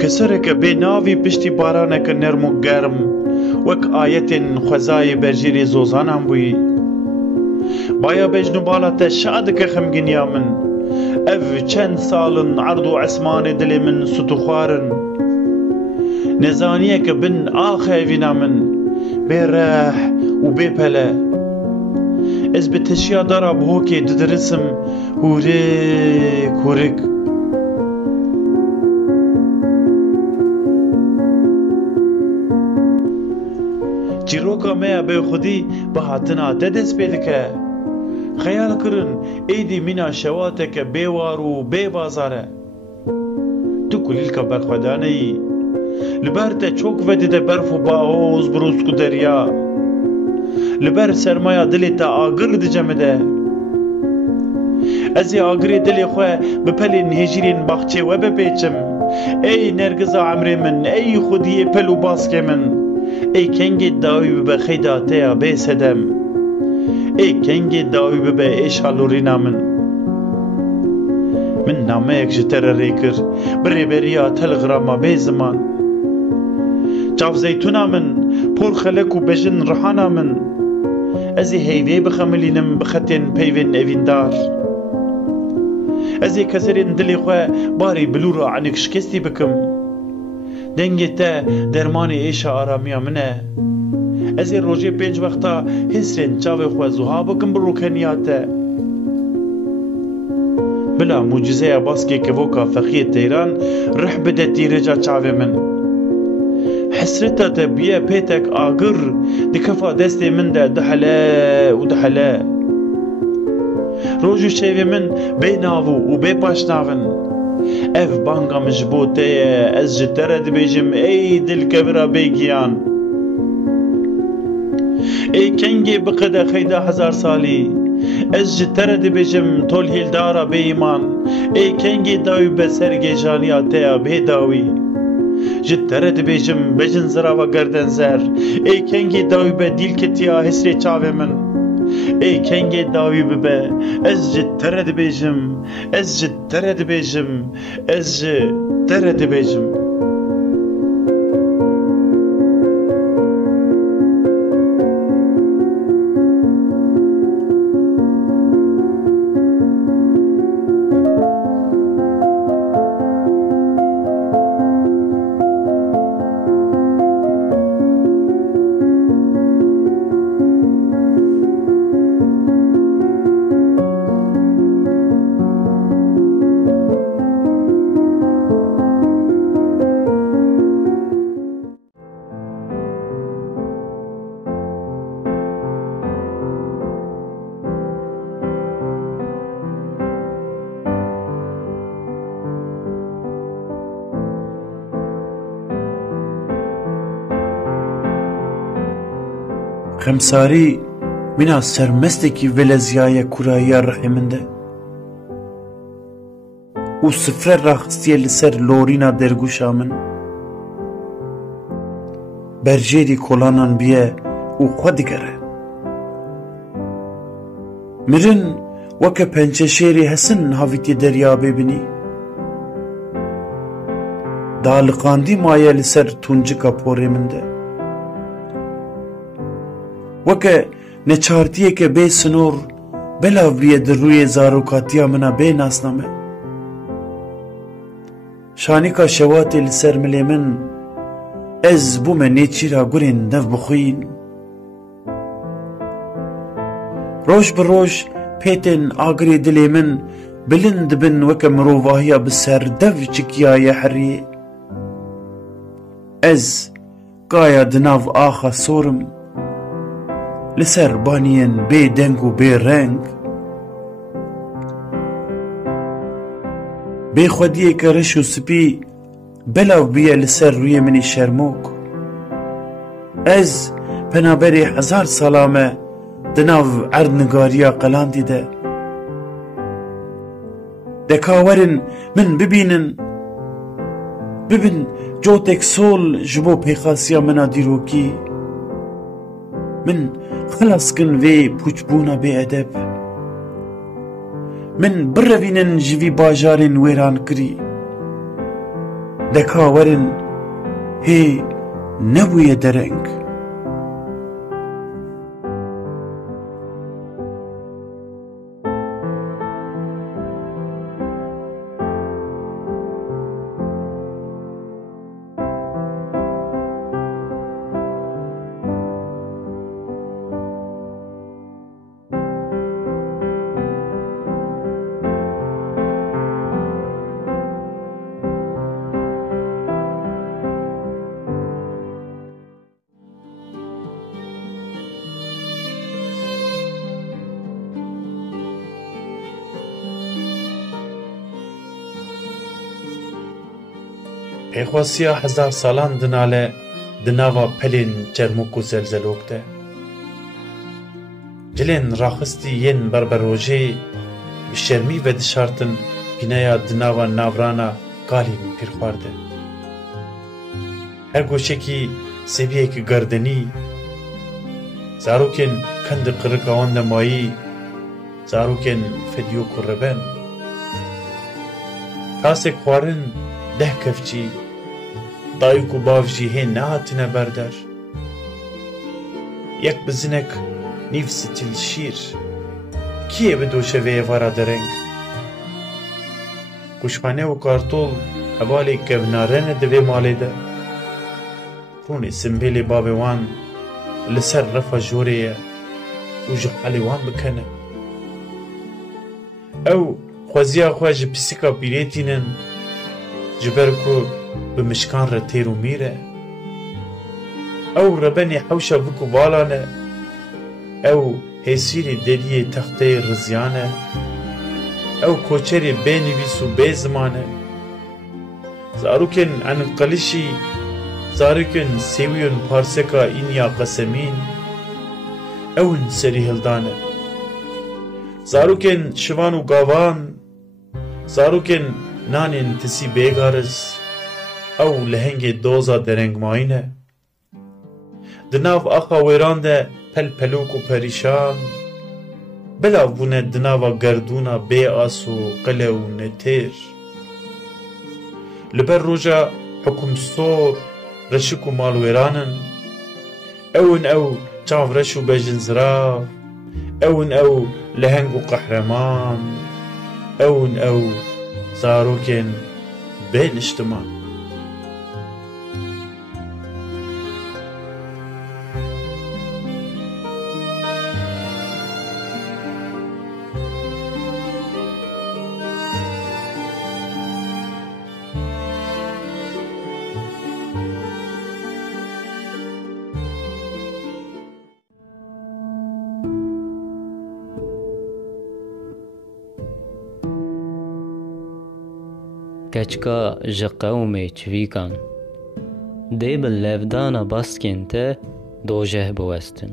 کسرک بی ناوی پشتی بارانک نرم و گرم وک آیت خوزای برجیری زوزانم بوی بایا بجنو بالات شاد که خمگینیا من اف چند سالن عرض و عثمان دل من ستخوارن نزانیه که بن آخه وینا من بی راح و بی پله از بتشیا دارا بهوکی ددرسم هوریک هوریک جیروکا میا به خودی به هاتنا ددس پیدکه خیال کرن ایدی مینا شواته که بیوار و بی بازاره تو کلیل که برخودانه ای لبر تا چوک ودیده برف و باوز بروز کو دریا لبر سرمایا دلی تا آگر دی جمده ازی آگری دلی خواه بپلین هجرین باخچه و بپیچم ای نرگزا عمری من ای خودی پلو باسک من ای کنگ داوی بخیدا تیا بیسدم ای کنگ داوی ببه ایشالورینا من نامه یک جتر ریکر بری بریا تلغراما بی زمان جاف زیتونا من پور خلق و بجن رحانا من ازی هیوی بخملینم بخطین پیوین اوین دار ازی کسرین دلی خواه باری بلورا عنک شکستی بکم دنگی تا درمانی ایشا آرامیا منه ازی روژی 5 وقتا حسرین چاوی خواه زوها بکم برو کنیاته بلا موجزه باسکی که وکا فخی تیران رح بده تیرجا چاوی من حسرتا تبیه پیتک آگر دی کفا دستی من ده دحله روجو شیوی من بی ناوو و بی پاش ناون اف بانگا مجبوطه از جترد بیجم ای دل کبرا بیگیان ای کنگی بقده خیده 1000 سالی از جترد بیجم طول هیل دارا بی ایمان ای کنگی داوی بسرگی جانیا تیا بی داوی جترد بیجم بجن زرا و گردن زر ای کنگی داوی به دیل کتیا حسری چاوی من ای کنگی داوی ببه از جترد بیجم از جترد بیجم از جترد بیجم خمساری منا سرمستکی ولزیای کرایی رحمنده و سفره رخصیه لسر لورینا درگوشا من برجیری کلانان بیه و خود گره مرن وکه پنچه شیری حسن هاویتی دریا ببینی دالقاندی مایه لسر تونجکا پوری منده وکه نچارتیه که بی سنور بلا بیه در روی زاروکاتیا منا بی ناسنامه شانی که شواتی لسر ملی من از بوم نیچی را گرین نف بخوین روش بروش پیتن آگری دلی من بلند بن وکه مروواهیا بسر دو چکیای حری از گایا دناو آخا سورم لسر بانین بی دنگ و بی رنگ بی خودیه که رش و سپی بلاو بیه لسر روی منی شرموک از پنابری 1000 سالامه دناو عردنگاریا قلان دیده دکاورن من ببینن ببین جوتک سول جبو پیخاسیا منا دیروکی من خلاص کن وی پوچبونا بی ادب من بروینن جوی باجارن ویران کری دەکاوەرن هێ نەبوویە دەرەنگ. Pêxwasiya 1000 salan dinale di nava pelên çermûk û zelzelok de. Cilên raxistî yên berberojê bi şermî vedişartin pîneya di nava navrana galên pîrxwar de. Her goşekî seviyekî gerdenî, zarokên kendi qirika wan de mayî, zarokên fedyo ku reben. Tasek xwarin 10 kevçî, dayîk û bav jî hê nehatine berder. Yek bizinek nîv stil şîr, kî ê bidoşe vê êvara dereng? Kuşxane û kartol hevalê kevnarene di vê malê de. Rûnê simbêlê bavê wan li ser refa jorê ye û ji helê wan bikene. Ew xweziya xwe ji pîsika pîrê tînin, ji ber ku bi mişkan re têr û mîr e. Ew rebenê hewşa vik û valan e. Ew hêsîrê deriyê texteyê rizyan e. Ew koçerê bênivîs û bê ziman e. Zarokên enqelişî, zarokên sêwiyên parseka îniya qesemîn, ewin serî hildan e. Zarokên şivan û gavan, zarokên nanên tisî bêgariz, ew li hengê doza derengmayîn e. Di nav axa wêran de pelpelok û perîşan, belav bûne di nava gerdûna bê as û qile û netêr. Li ber roja hikûmsor, reşik û malwêranin, ewin ew çavreş û bejin zirav, ewin ew leheng û qehreman, ewin ew zarokên bê niştiman. Keçka ji qewmê çivîkan dê bi levdana baskên te dojeh biwestin.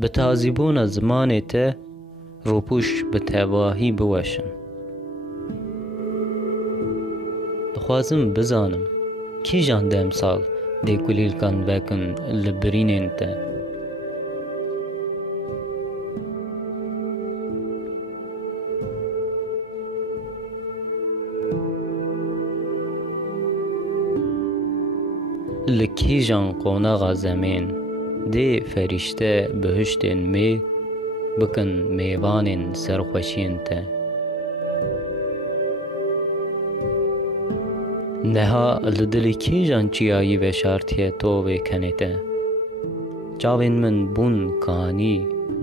Bi tazîbûna zimanê te rûpûş bi tevahî biweşin. Dixwazim bizanim kîjan demsal dê kulîlkan vekin li birînên te. Li kîjan qonaxa zemên dê ferîşte bihiştên mê bikin mêvanên serxweşiyên te. Neha li dilê kîjan çiyayî veşartiye to vê kenê te. Çavên min bûn kanî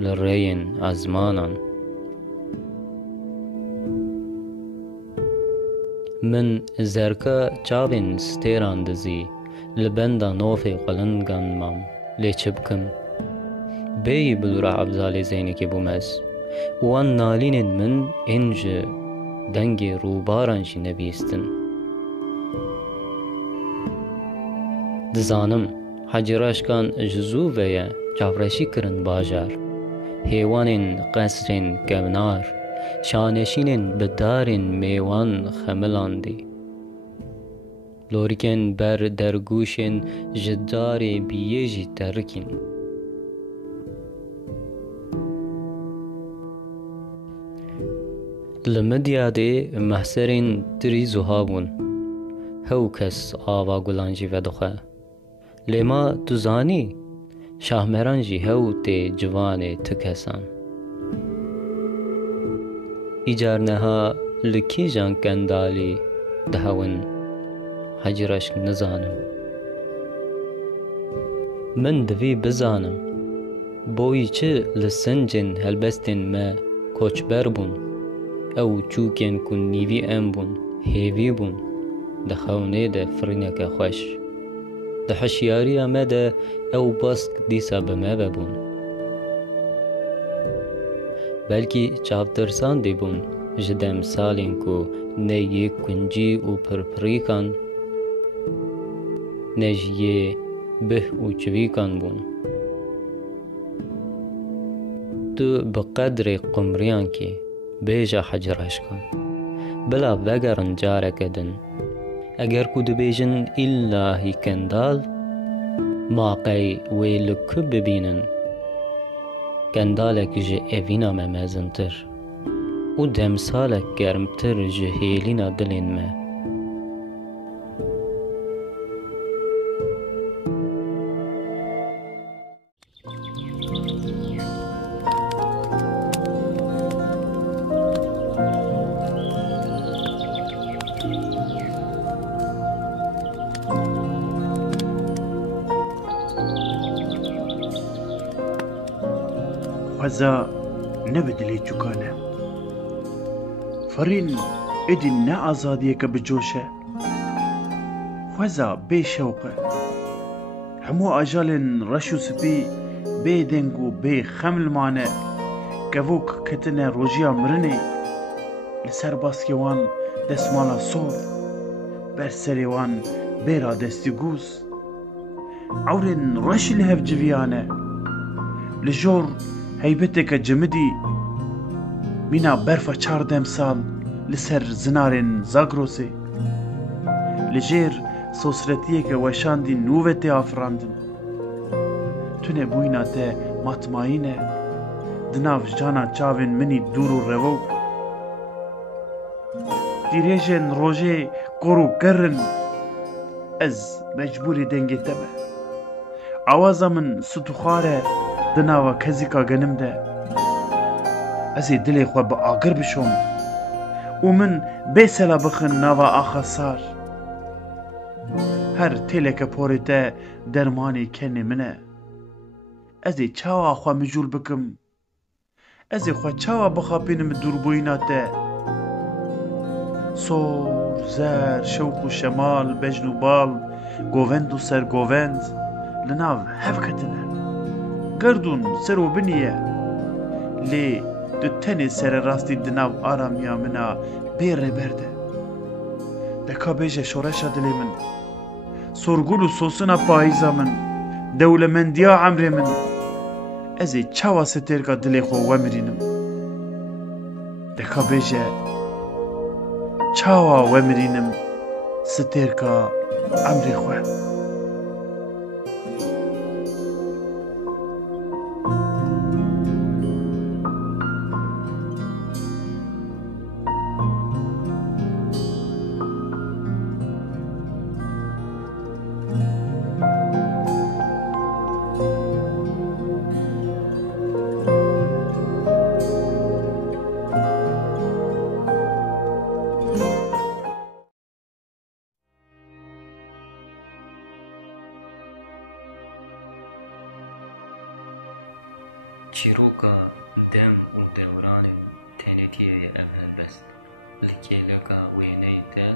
li rêyên ezmanan. Min zerka çavên stêran dizî li benda nofê qelingan mam lê çi bikim? Bêyî bilûra Ebzalê Zeynekê bûmez û wan nalînên min ên ji dengê rûbaran jî nebîstin. Dizanim Hacî Raşkan ji zû veye çavreşî kirin bajar, hêwanên qesrên kevnar, şaneşînên bi darên mêwan xemilandî. Lorîkên ber dergûşên ji darê bîyê jî terikîn. Li Midyadê mehserên tirî zuha bûn. هەو کەس ئاوا گوڵان jî vedixwe lê ma tu zanî şahmeran jî hew tê civanê ti kesan. Îcar neha li kîjan kendalî dihewin hecî reşk nizanim. Min divî bizanim bo wî çi li sincên helbestên me koçber bûn, ew çûkên ku nîvî em bûn hêvî bûn, di xewnê de firîneke xweş. Di hişyariya me de ew bask dîsa bi me vebûn. Belkî çavtirsan dîbûn ji demsalên ku ne yê kuncî û pirpirîkan, ne ji yê bih û çivîkan bûn. Tu bi qedrê qumriyankî bêje hecî reşkan, bila vegerin careke din. Eger ku dibêjin îllahî kendal, maqey wê li ku bibînin. Kendalek ji evîna me mezintir û demsalek germtir ji hêlîna dilên me. xweza ne bi dilê çûkane. Firîn êdî ne azadiyeke bicoşe. Xweza bê şewq e. Hemû ajalên reş û spî bê deng û bê xem li mane. Kevok ketine rojiya mirinê, li ser baskê wan destmala sor, ber serê wan bêra destî gûz. Ewrên reşî li hev civiyane, li jor heybeteke cimidî, mîna berfa çar demsal li ser zinarên Zagrosê. Li jêr sosretiyeke weşandî nû ve tê afirandin. Tune bûyîna te matmayîn e, di nav cana çavên minî dûr û revok. Dîrêjên rojê kor û kerin, ez mecbûrî dengê te me. Awaza min sut û xwar e di nava kezîka genim de. Ez ê dilê xwe bi agir bişom û min bêsela bixin nava axa sar. Her têleke porê te dermanê kenê min e. Ez ê çawa xwe mijûl bikim, ez ê xwe çawa bixapînim dûrbûyîna te. Sor, zer, şewq û şemal, bejn û bal, govend û sergovend li nav hev ketine. Girdûn ser û binî ye, lê tu tenê sererastî di nav aramiya min a bê rêber de. Deka bêje şoreşa dilê min, sorgûl û sosina payîza min, dewlemendiya emrê min. Ez ê çawa stêrka dilê xwe wemirînim. Deka bêje çawa wemirînim stêrka emrê xwe. Çîroka dem û dewranên tenêtiyê ev helbest. Li kêleka wêneyê te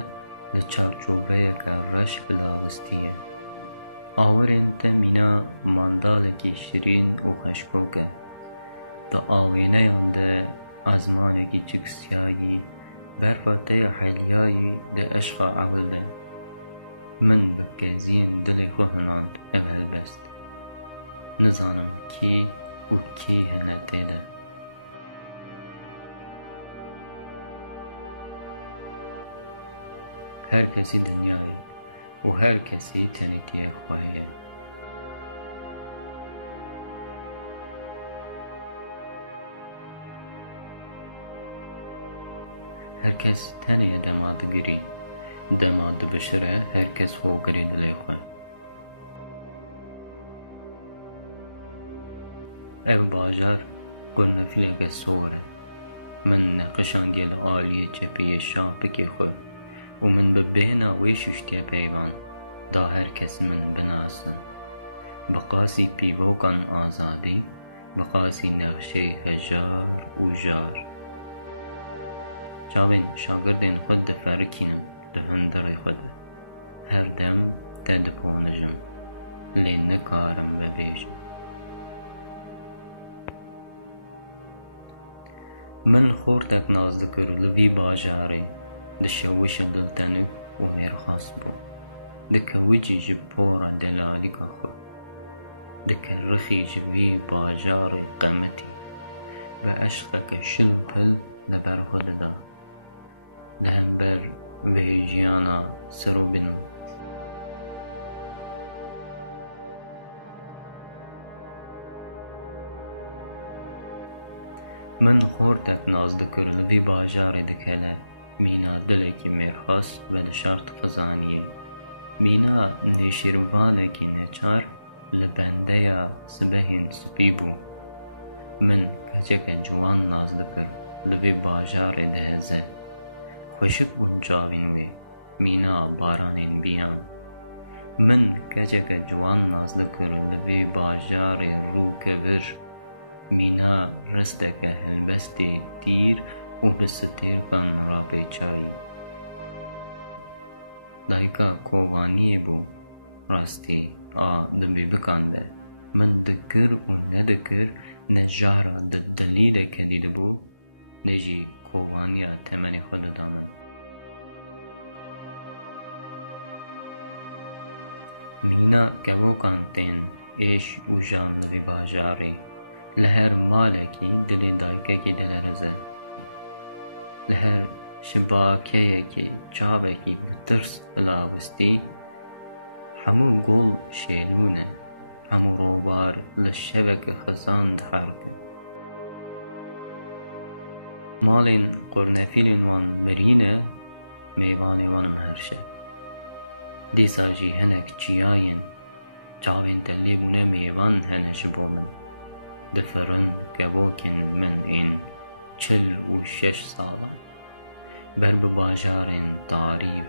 li çavçoveyeka reş bilawistiye. Awirên te mîna mandalekî şirîn û xeşkok e. Di awêneyan de ezmanekî çiksiyayî, berfa te ya helyayî di eşqa ewil de. Min bi keziyên dilê xwe hinand ev helbest. Nizanim kî û kî hene tê de. Her kesî dinyayê û her kesî tenêtiye xwe heye. Her kes tenê dema digirî, dema dibişire her kes hogerê dilê xwe. Ev bajar gurnefîleke sor e. Min neqişandiye li aliyê çepeyê şapikê xwe û min bi bêhna wê şûştiye peyvan da her kes min binasin. Bi qasî pîvokan azadî, bi qasî nexşeyê hejar û jar. Çavên şagirdên xwe diferikînim di hundirê xwe de. Her dem te diponijim, lê nikarim vebêjim. Min xortek naz dikir li vî bajarê, dişewişe diltenik û mêrxas bû. Dikewicî ji pora delalîka xwe. Dike rixî ji vî bajarê qemetî, bi eşqeke şilpil li ber xwe dida. Li hember vê jiyana serobînim. Min xortek naz dikir li vî bajarê dikele mîna dilekî mêrxas ve li şart xizaniyê. Mîna nêşîrvanekî neçar li bendeya sibehên spî bû. Min keçeke ciwan naz dikir li vê bajarê diheze. Xweşik bûn çavên wê, mîna baranên biyan. Min keçeke ciwan naz dikir li vê bajarê rûkevir. Mîna risteke helbestê tîr û bi stêrkan rapêçayî. Dayika kovaniyê bû, rastî a di bêbikan de. Min dikir û nedikir, ne jara di delîlê kedî dibû, ne jî kovaniya temenê xwe dida min. Mîna kevokan tên êş û jan li vî bajarê. Li her malekî dilê dayikekî dileriz e. Li her şibakeyekê çavekî bi tirs hilavistî, hemû gol şêlûn e, hemû robar li şeveke xizan diherkin. Malên qornefîlên wan mirîn e, mêvanê wan her şev. Dîsa jî hinek çiyayên, çavên te lêbûne mêvan hene ji bo min. Di firin kevokên min ên 46 salan, ber bi bajarên tarîv